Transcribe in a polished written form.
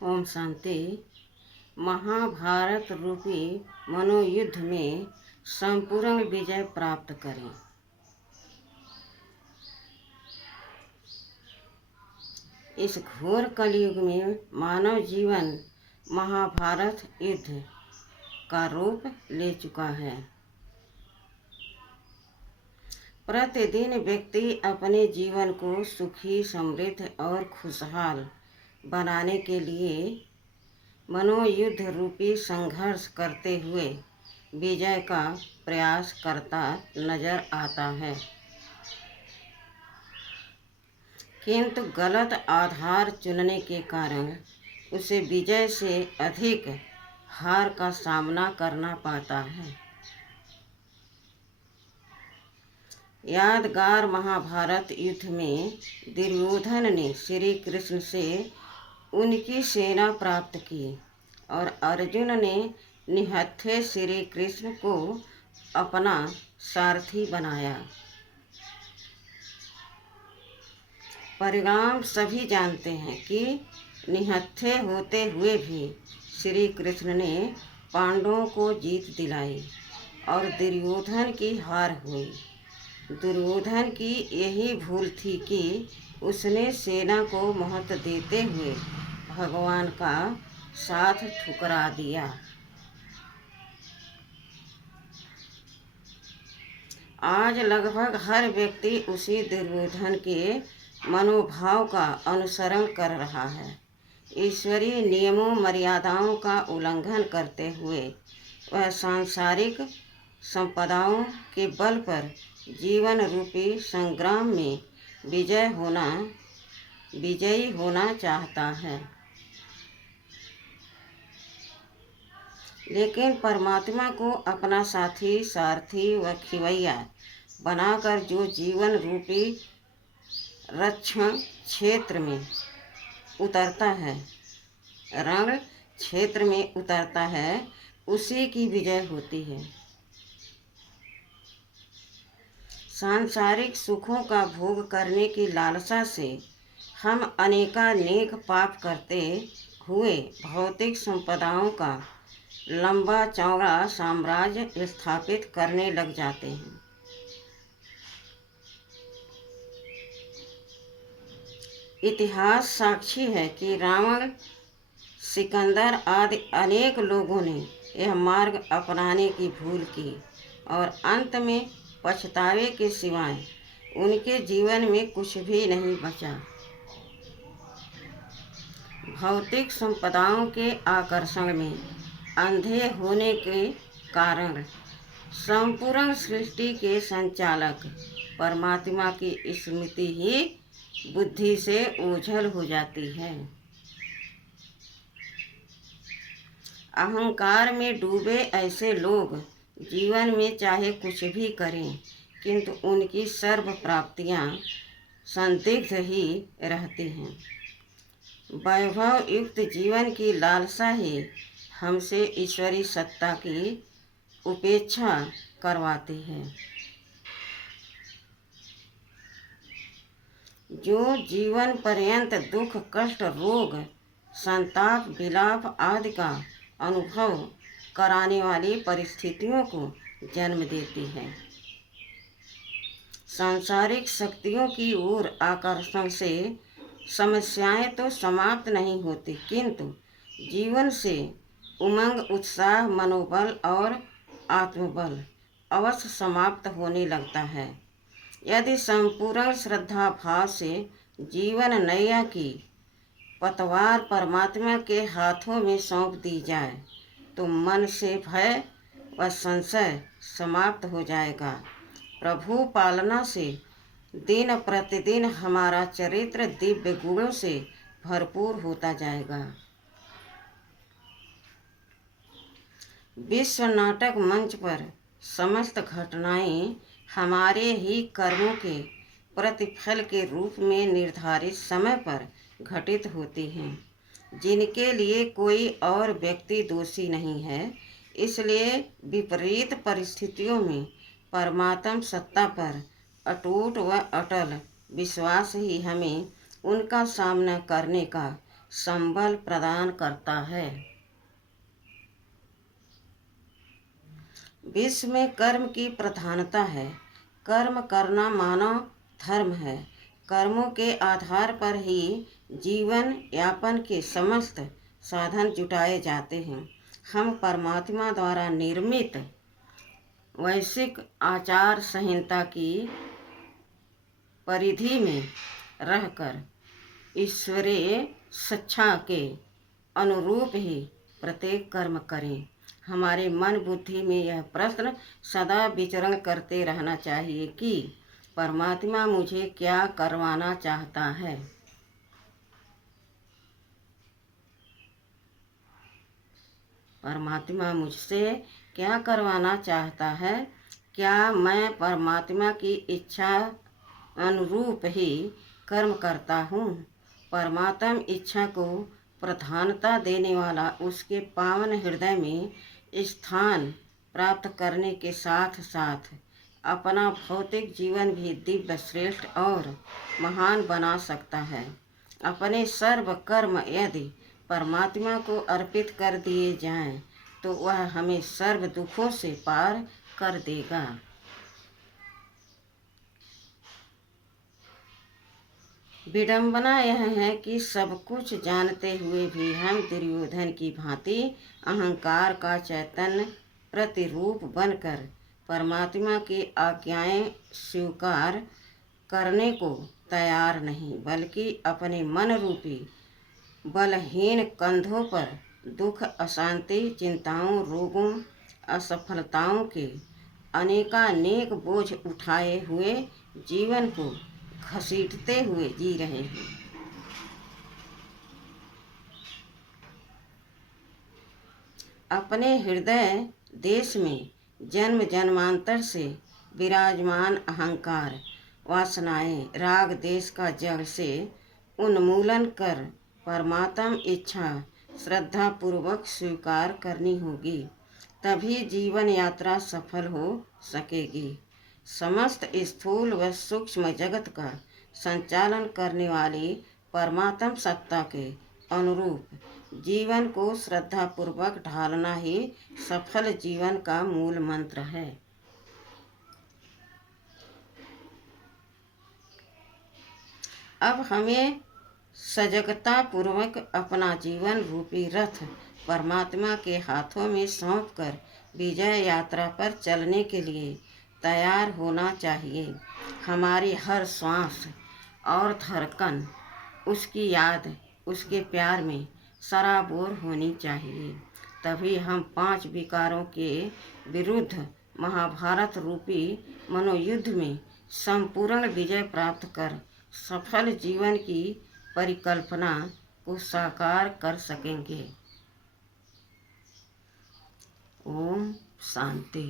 ओम शांति। महाभारत रूपी मनोयुद्ध में संपूर्ण विजय प्राप्त करें। इस घोर कलयुग में मानव जीवन महाभारत युद्ध का रूप ले चुका है। प्रतिदिन व्यक्ति अपने जीवन को सुखी, समृद्ध और खुशहाल बनाने के लिए मनोयुद्ध रूपी संघर्ष करते हुए विजय का प्रयास करता नजर आता है, किंतु गलत आधार चुनने के कारण उसे विजय से अधिक हार का सामना करना पड़ता है। यादगार महाभारत युद्ध में दुर्योधन ने श्री कृष्ण से उनकी सेना प्राप्त की और अर्जुन ने निहत्थे श्री कृष्ण को अपना सारथी बनाया। परिणाम सभी जानते हैं कि निहत्थे होते हुए भी श्री कृष्ण ने पांडवों को जीत दिलाई और दुर्योधन की हार हुई। दुर्योधन की यही भूल थी कि उसने सेना को महत्व देते हुए भगवान का साथ ठुकरा दिया। आज लगभग हर व्यक्ति उसी दुर्योधन के मनोभाव का अनुसरण कर रहा है। ईश्वरीय नियमों मर्यादाओं का उल्लंघन करते हुए वह सांसारिक संपदाओं के बल पर जीवन रूपी संग्राम में विजयी होना चाहता है। लेकिन परमात्मा को अपना साथी, सारथी व खिवैया बनाकर जो जीवन रूपी रक्षण क्षेत्र में उतरता है, रण क्षेत्र में उतरता है, उसी की विजय होती है। सांसारिक सुखों का भोग करने की लालसा से हम अनेकानेक पाप करते हुए भौतिक संपदाओं का लंबा चौड़ा साम्राज्य स्थापित करने लग जाते हैं। इतिहास साक्षी है कि रावण, सिकंदर आदि अनेक लोगों ने यह मार्ग अपनाने की भूल की और अंत में पछतावे के सिवाय उनके जीवन में कुछ भी नहीं बचा। भौतिक संपदाओं के आकर्षण में अंधे होने के कारण संपूर्ण सृष्टि के संचालक परमात्मा की स्मृति ही बुद्धि से ओझल हो जाती है। अहंकार में डूबे ऐसे लोग जीवन में चाहे कुछ भी करें, किंतु उनकी सर्व प्राप्तियां संदिग्ध ही रहती हैं। वैभव युक्त जीवन की लालसा ही हमसे ईश्वरीय सत्ता की उपेक्षा करवाती है। जो जीवन पर्यंत दुख, कष्ट, रोग, संताप, विलाप आदि का अनुभव कराने वाली परिस्थितियों को जन्म देती है। सांसारिक शक्तियों की ओर आकर्षण से समस्याएं तो समाप्त नहीं होती, किंतु जीवन से उमंग, उत्साह, मनोबल और आत्मबल अवश्य समाप्त होने लगता है। यदि संपूर्ण श्रद्धा भाव से जीवन नैया की पतवार परमात्मा के हाथों में सौंप दी जाए तो मन से भय व संशय समाप्त हो जाएगा। प्रभु पालना से दिन प्रतिदिन हमारा चरित्र दिव्य गुणों से भरपूर होता जाएगा। विश्व नाटक मंच पर समस्त घटनाएं हमारे ही कर्मों के प्रतिफल के रूप में निर्धारित समय पर घटित होती हैं, जिनके लिए कोई और व्यक्ति दोषी नहीं है। इसलिए विपरीत परिस्थितियों में परमात्म सत्ता पर अटूट व अटल विश्वास ही हमें उनका सामना करने का संबल प्रदान करता है। विश्व में कर्म की प्रधानता है। कर्म करना मानव धर्म है। कर्मों के आधार पर ही जीवन यापन के समस्त साधन जुटाए जाते हैं। हम परमात्मा द्वारा निर्मित वैश्विक आचार संहिता की परिधि में रहकर ईश्वरीय शिक्षा के अनुरूप ही प्रत्येक कर्म करें। हमारे मन बुद्धि में यह प्रश्न सदा विचरण करते रहना चाहिए कि परमात्मा मुझे क्या करवाना चाहता है। परमात्मा मुझसे क्या करवाना चाहता है। क्या मैं परमात्मा की इच्छा अनुरूप ही कर्म करता हूँ। परमात्म इच्छा को प्रधानता देने वाला उसके पावन हृदय में स्थान प्राप्त करने के साथ साथ अपना भौतिक जीवन भी दिव्य श्रेष्ठ और महान बना सकता है। अपने सर्व कर्म यदि परमात्मा को अर्पित कर दिए जाएं, तो वह हमें सर्व दुखों से पार कर देगा। विडंबना यह है कि सब कुछ जानते हुए भी हम दुर्योधन की भांति अहंकार का चैतन्य प्रतिरूप बनकर परमात्मा की आज्ञाएं स्वीकार करने को तैयार नहीं, बल्कि अपने मन रूपी बलहीन कंधों पर दुख, अशांति, चिंताओं, रोगों, असफलताओं के अनेकानेक बोझ उठाए हुए जीवन को घसीटते हुए जी रहे हैं। अपने हृदय देश में जन्म जन्मांतर से विराजमान अहंकार, वासनाएं, राग देश का जड़ से उन्मूलन कर परमात्म इच्छा श्रद्धा पूर्वक स्वीकार करनी होगी, तभी जीवन यात्रा सफल हो सकेगी। समस्त स्थूल व सूक्ष्म जगत का संचालन करने वाली परमात्म सत्ता के अनुरूप जीवन को श्रद्धापूर्वक ढालना ही सफल जीवन का मूल मंत्र है। अब हमें सजगता पूर्वक अपना जीवन रूपी रथ परमात्मा के हाथों में सौंपकर विजय यात्रा पर चलने के लिए तैयार होना चाहिए। हमारी हर श्वास और धड़कन उसकी याद, उसके प्यार में सराबोर होनी चाहिए। तभी हम 5 विकारों के विरुद्ध महाभारत रूपी मनोयुद्ध में संपूर्ण विजय प्राप्त कर सफल जीवन की परिकल्पना को साकार कर सकेंगे। ओम शांति।